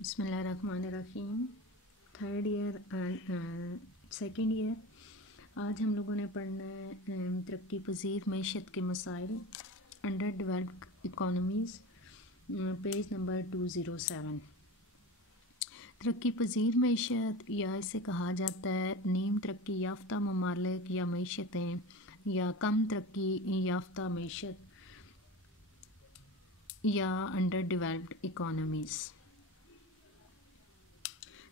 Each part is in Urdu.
بسم اللہ الرحمن الرحیم. Third year second year. آج ہم لوگوں نے پڑھنا ہے ترقی پذیر معیشت کے مسائل under developed economies, page number 207. ترقی پذیر معیشت یا اسے کہا جاتا ہے نیم ترقی یافتہ ممالک یا معیشتیں یا کم ترقی یافتہ معیشت یا انڈر ڈیولپڈ اکانومیز.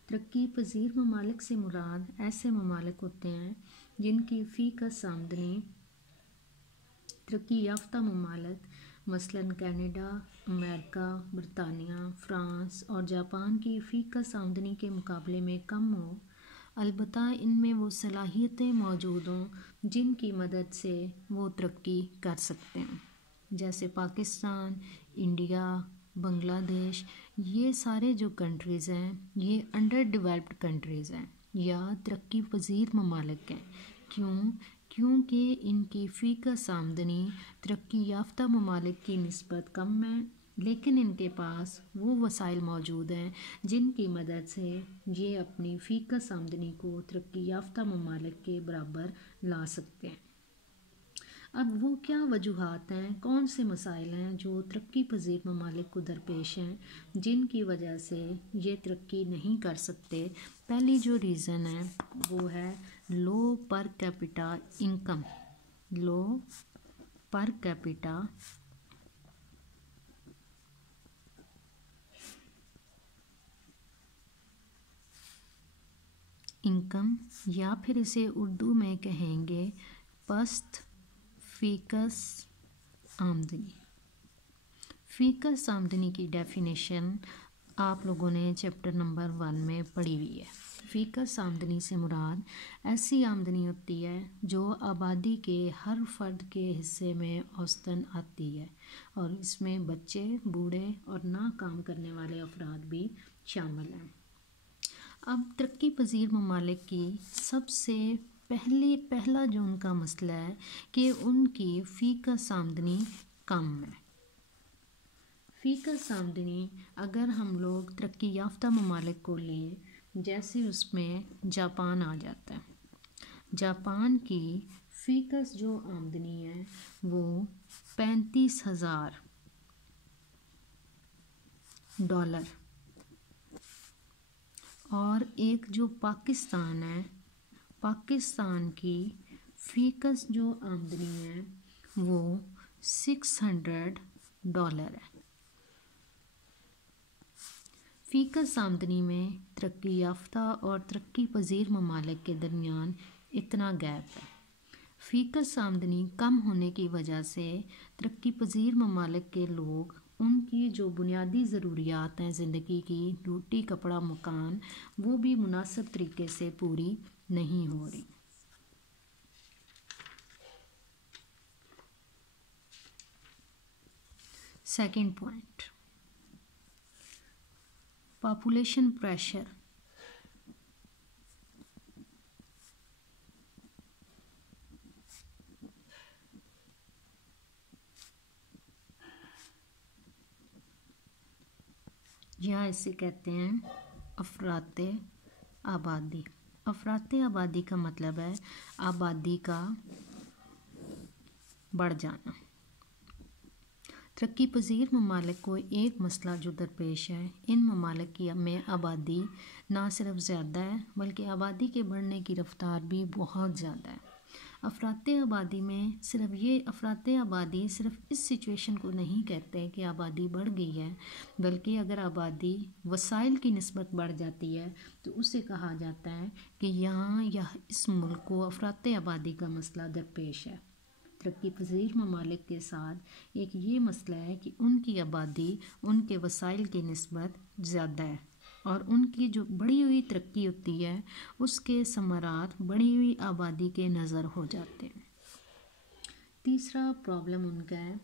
ترقی پذیر ممالک سے مراد ایسے ممالک ہوتے ہیں جن کی فی کس آمدنی ترقی یافتہ ممالک مثلاً کینیڈا، امریکہ، برطانیہ، فرانس اور جاپان کی فی کس آمدنی کے مقابلے میں کم ہو، البتہ ان میں وہ صلاحیتیں موجود ہوں جن کی مدد سے وہ ترقی کر سکتے ہیں، جیسے پاکستان، انڈیا، بنگلہ دیش. یہ سارے جو کنٹریز ہیں یہ انڈر ڈیولپڈ کنٹریز ہیں یا ترقی پذیر ممالک ہیں. کیونکہ ان کی فی کس آمدنی ترقی یافتہ ممالک کی نسبت کم ہے، لیکن ان کے پاس وہ وسائل موجود ہیں جن کی مدد سے یہ اپنی فی کس آمدنی کو ترقی یافتہ ممالک کے برابر لا سکتے ہیں. اب وہ کیا وجوہات ہیں، کون سے مسائل ہیں جو ترقی پذیر ممالک کو درپیش ہیں جن کی وجہ سے یہ ترقی نہیں کر سکتے؟ پہلی جو ریزن ہے وہ ہے لو پر کیپٹا انکم. لو پر کیپٹا انکم، یا پھر اسے اردو میں کہیں گے پست فی کس آمدنی. فی کس آمدنی کی ڈیفینیشن آپ لوگوں نے چیپٹر نمبر 1 میں پڑھی ہوئی ہے. فی کس آمدنی سے مراد ایسی آمدنی ہوتی ہے جو آبادی کے ہر فرد کے حصے میں اوسطاً آتی ہے، اور اس میں بچے، بوڑھے اور نہ کام کرنے والے افراد بھی شامل ہیں. اب ترقی پذیر ممالک کی سب سے پہلا جو ان کا مسئلہ ہے کہ ان کی فی کس آمدنی کم ہے. فی کس آمدنی اگر ہم لوگ ترقی یافتہ ممالک کو لیں، جیسے اس میں جاپان آ جاتا ہے. جاپان کی فی کس جو آمدنی ہے وہ $35,000 اور ایک جو پاکستان ہے، پاکستان کی فی کس جو آمدنی ہے وہ $600 ہے. فی کس آمدنی میں ترقی یافتہ اور ترقی پذیر ممالک کے درمیان اتنا گیپ ہے. فی کس آمدنی کم ہونے کی وجہ سے ترقی پذیر ممالک کے لوگ ان کی جو بنیادی ضروریات ہیں زندگی کی، روٹی کپڑا مکان، وہ بھی مناسب طریقے سے پوری نہیں ہو رہی. Second point, population pressure. یا اسے کہتے ہیں افراط آبادی. افراط آبادی کا مطلب ہے آبادی کا بڑھ جانا. ترقی پذیر ممالک کو ایک مسئلہ جو درپیش ہے، ان ممالک کی میں آبادی نہ صرف زیادہ ہے بلکہ آبادی کے بڑھنے کی رفتار بھی بہت زیادہ ہے. افراط آبادی میں افراط آبادی صرف اس سچویشن کو نہیں کہتے کہ آبادی بڑھ گئی ہے، بلکہ اگر آبادی وسائل کی نسبت بڑھ جاتی ہے تو اسے کہا جاتا ہے کہ یہاں یا اس ملک کو افراط آبادی کا مسئلہ درپیش ہے. ترقی پذیر ممالک کے ساتھ ایک یہ مسئلہ ہے کہ ان کی آبادی ان کے وسائل کی نسبت زیادہ ہے، اور ان کی جو بڑھی ہوئی ترقی ہوتی ہے اس کے ثمرات بڑھی ہوئی آبادی کے نظر ہو جاتے ہیں. تیسرا پرابلم ان کا ہے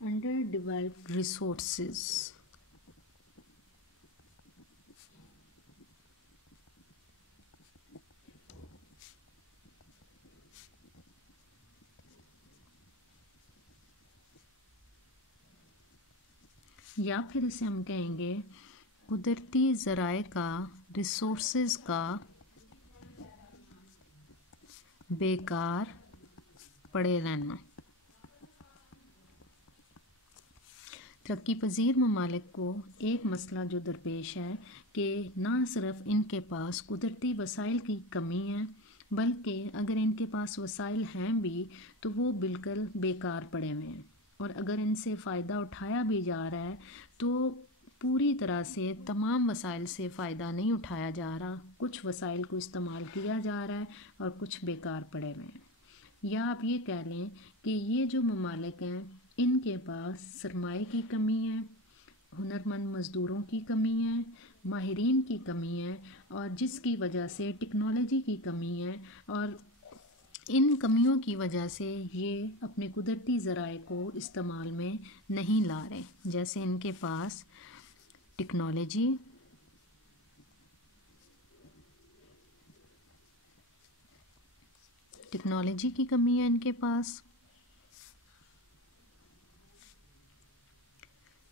انڈر ڈیولپڈ ریسورسز. یا پھر اسے ہم کہیں گے قدرتی ذرائع کا ریسورسز کا بیکار پڑے رہنا۔ ترقی پذیر ممالک کو ایک مسئلہ جو درپیش ہے کہ نہ صرف ان کے پاس قدرتی وسائل کی کمی ہے، بلکہ اگر ان کے پاس وسائل ہیں بھی تو وہ بالکل بیکار پڑے ہوئے ہیں، اور اگر ان سے فائدہ اٹھایا بھی جا رہا ہے تو پوری طرح سے تمام وسائل سے فائدہ نہیں اٹھایا جا رہا، کچھ وسائل کو استعمال کیا جا رہا ہے اور کچھ بیکار پڑے ہوئے ہیں۔ یا آپ یہ کہہ لیں کہ یہ جو ممالک ہیں ان کے پاس سرمائے کی کمی ہے، ہنرمند مزدوروں کی کمی ہے، ماہرین کی کمی ہے، اور جس کی وجہ سے ٹیکنالوجی کی کمی ہے، اور ان کمیوں کی وجہ سے یہ اپنے قدرتی ذرائع کو استعمال میں نہیں لا رہے۔ جیسے ان کے پاس ٹیکنالوجی کی کمی ہے ان کے پاس۔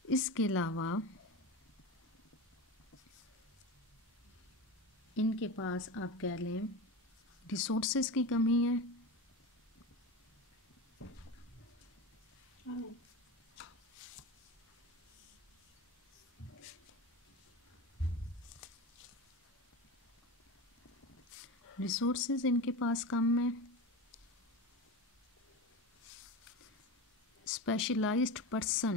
اس کے علاوہ ان کے پاس آپ کہہ لیں ریسورسز کی کمی ہے، ریسورسز ان کے پاس کم ہے، اسپیشلائزڈ پرسن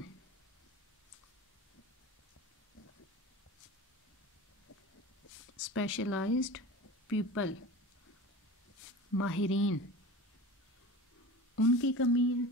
اسپیشلائزڈ پیپل ماہرین ان کی کمی ہے،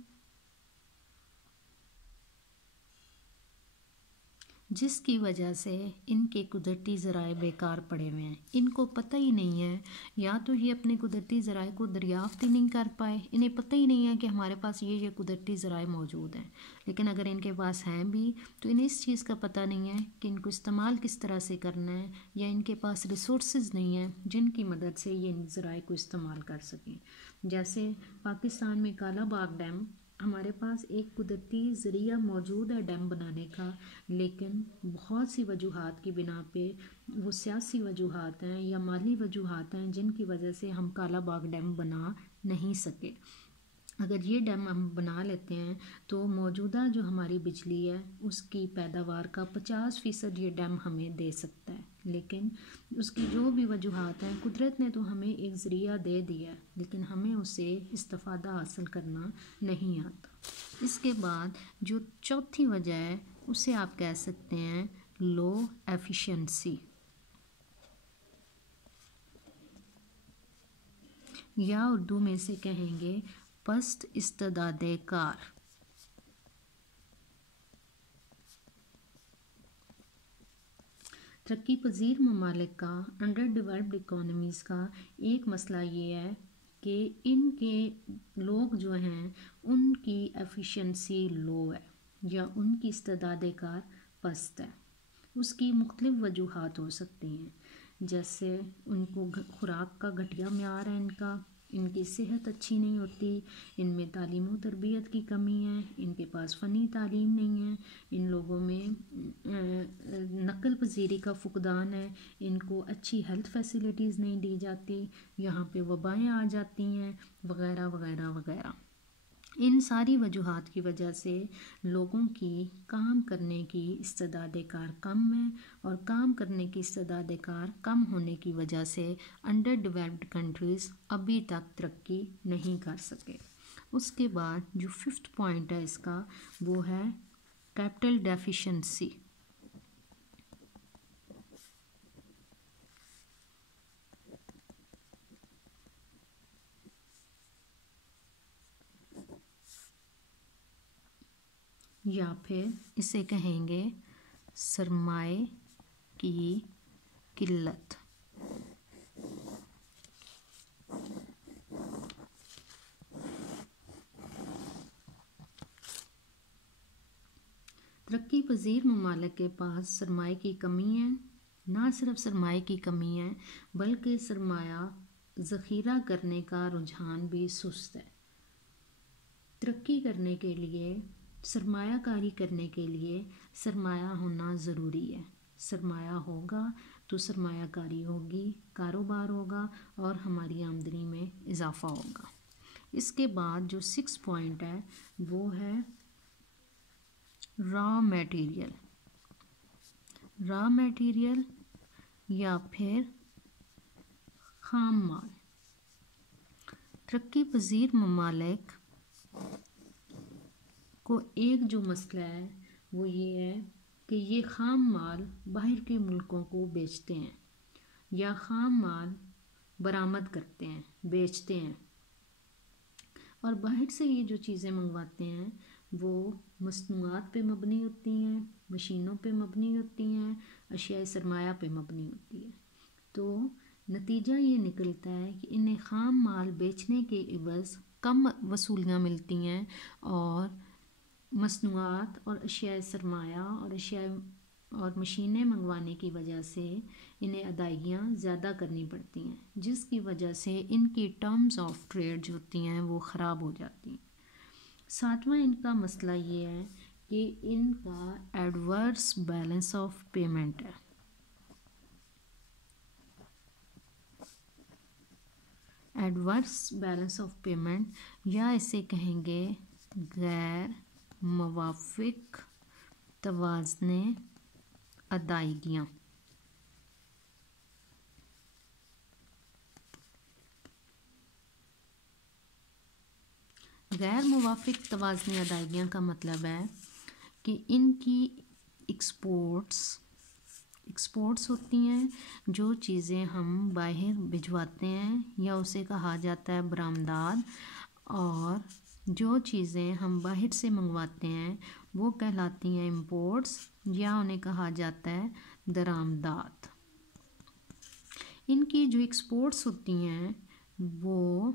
جس کی وجہ سے ان کے قدرتی ذرائع بیکار پڑے ہوئے ہیں۔ ان کو پتہ ہی نہیں ہے، یا تو یہ اپنے قدرتی ذرائع کو دریافت ہی نہیں کر پائے، انہیں پتہ ہی نہیں ہے کہ ہمارے پاس یہ قدرتی ذرائع موجود ہیں، لیکن اگر ان کے پاس ہیں بھی تو انہیں اس چیز کا پتہ نہیں ہے کہ ان کو استعمال کس طرح سے کرنا ہے، یا ان کے پاس ریسورسز نہیں ہیں جن کی مدد سے یہ ان ذرائع کو استعمال کر سکیں۔ جیسے پاکستان میں کالا باغ ڈیم، ہمارے پاس ایک قدرتی ذریعہ موجود ہے ڈیم بنانے کا، لیکن بہت سی وجوہات کی بنا پہ، وہ سیاسی وجوہات ہیں یا مالی وجوہات ہیں جن کی وجہ سے ہم کالا باغ ڈیم بنا نہیں سکے۔ اگر یہ ڈیم ہم بنا لیتے ہیں تو موجودہ جو ہماری بجلی ہے اس کی پیداوار کا 50% یہ ڈیم ہمیں دے سکتا ہے، لیکن اس کی جو بھی وجوہات ہیں، قدرت نے تو ہمیں ایک ذریعہ دے دیا ہے لیکن ہمیں اسے استفادہ حاصل کرنا نہیں آتا۔ اس کے بعد جو چوتھی وجہ ہے اسے آپ کہہ سکتے ہیں لو ایفیشنسی، یا اردو میں سے کہیں گے پست استعداد کار۔ ترقی پذیر ممالک کا، انڈر ڈیولپڈ اکانومیز کا ایک مسئلہ یہ ہے کہ ان کے لوگ جو ہیں ان کی ایفیشنسی لو ہے یا ان کی استعداد کار پست ہے۔ اس کی مختلف وجوہات ہو سکتی ہیں، جیسے ان کو خوراک کا گھٹیا معیار ہے، ان کی صحت اچھی نہیں ہوتی، ان میں تعلیم و تربیت کی کمی ہے، ان کے پاس فنی تعلیم نہیں ہے، ان لوگوں میں نقل پذیری کا فقدان ہے، ان کو اچھی ہیلتھ فیسیلیٹیز نہیں دی جاتی، یہاں پہ وبائیں آ جاتی ہیں وغیرہ وغیرہ وغیرہ۔ ان ساری وجوہات کی وجہ سے لوگوں کی کام کرنے کی استعداد کار کم ہے، اور کام کرنے کی استعداد کار کم ہونے کی وجہ سے انڈر ڈیولپڈ کنٹریز ابھی تک ترقی نہیں کر سکے۔ اس کے بعد جو 5th پوائنٹ ہے اس کا، وہ ہے کیپٹل ڈیفیشنسی۔ یا پھر اسے کہیں گے سرمائے کی قلت۔ ترقی پذیر ممالک کے پاس سرمائے کی کمی ہے، نہ صرف سرمائے کی کمی ہے بلکہ سرمایہ ذخیرہ کرنے کا رجحان بھی سست ہے۔ ترقی کرنے کے لیے، سرمایہ کاری کرنے کے لیے سرمایہ ہونا ضروری ہے، سرمایہ ہوگا تو سرمایہ کاری ہوگی، کاروبار ہوگا اور ہماری آمدنی میں اضافہ ہوگا۔ اس کے بعد جو 6 پوائنٹ ہے وہ ہے را میٹیریل۔ را میٹیریل یا پھر خام مال۔ ترقی پذیر ممالک کو ایک جو مسئلہ ہے وہ یہ ہے کہ یہ خام مال باہر کے ملکوں کو بیچتے ہیں یا خام مال برآمد کرتے ہیں، بیچتے ہیں، اور باہر سے یہ جو چیزیں منگواتے ہیں وہ مصنوعات پہ مبنی ہوتی ہیں، مشینوں پہ مبنی ہوتی ہیں، اشیاء سرمایہ پہ مبنی ہوتی ہے۔ تو نتیجہ یہ نکلتا ہے کہ انہیں خام مال بیچنے کے عوض کم وصولیاں ملتی ہیں اور مصنوعات اور اشیاء سرمایہ اور مشینیں منگوانے کی وجہ سے انہیں ادائیگیاں زیادہ کرنی پڑتی ہیں، جس کی وجہ سے ان کی ٹرمز آف ٹریڈ جو ہوتی ہیں وہ خراب ہو جاتی ہیں۔ 7واں ان کا مسئلہ یہ ہے کہ ان کا ایڈورس بیلنس آف پیمنٹ ہے۔ ایڈورس بیلنس آف پیمنٹ یا اسے کہیں گے غیر موافق توازن ادائیگیاں۔ غیر موافق توازن ادائیگیاں کا مطلب ہے کہ ان کی ایکسپورٹس ہوتی ہیں، جو چیزیں ہم باہر بھجواتے ہیں یا اسے کہا جاتا ہے برآمدات، اور جو چیزیں ہم باہر سے منگواتے ہیں وہ کہلاتی ہیں امپورٹس یا انہیں کہا جاتا ہے درآمدات۔ ان کی جو ایکسپورٹس ہوتی ہیں وہ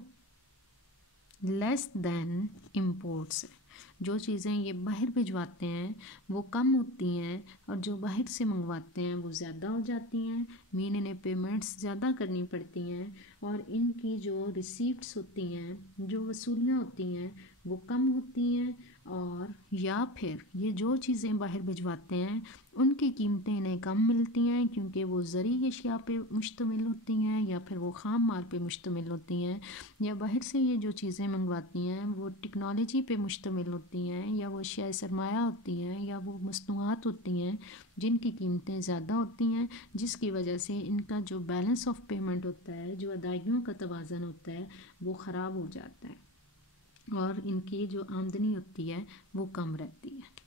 لیس دین امپورٹس ہیں، جو چیزیں یہ باہر بھجواتے ہیں وہ کم ہوتی ہیں اور جو باہر سے منگواتے ہیں وہ زیادہ ہو جاتی ہیں، مین انہیں پیمنٹس زیادہ کرنی پڑتی ہیں، اور ان کی جو ریسیپٹس ہوتی ہیں، جو وصولیاں ہوتی ہیں وہ کم ہوتی ہیں، اور یا پھر یہ جو چیزیں باہر بھجواتے ہیں ان کی قیمتیں انہیں کم ملتی ہیں کیونکہ وہ زرعی اشیاء پہ مشتمل ہوتی ہیں یا پھر وہ خام مال پہ مشتمل ہوتی ہیں، یا باہر سے یہ جو چیزیں منگواتی ہیں وہ ٹیکنالوجی پہ مشتمل ہوتی ہیں، یا وہ اشیاء سرمایہ ہوتی ہیں، یا وہ مصنوعات ہوتی ہیں جن کی قیمتیں زیادہ ہوتی ہیں، جس کی وجہ سے ان کا جو بیلنس آف پیمنٹ ہوتا ہے، جو ادائیگیوں کا توازن ہوتا ہے وہ خراب ہو جاتا ہے اور ان کی جو آمدنی ہوتی ہے وہ کم رہتی ہے۔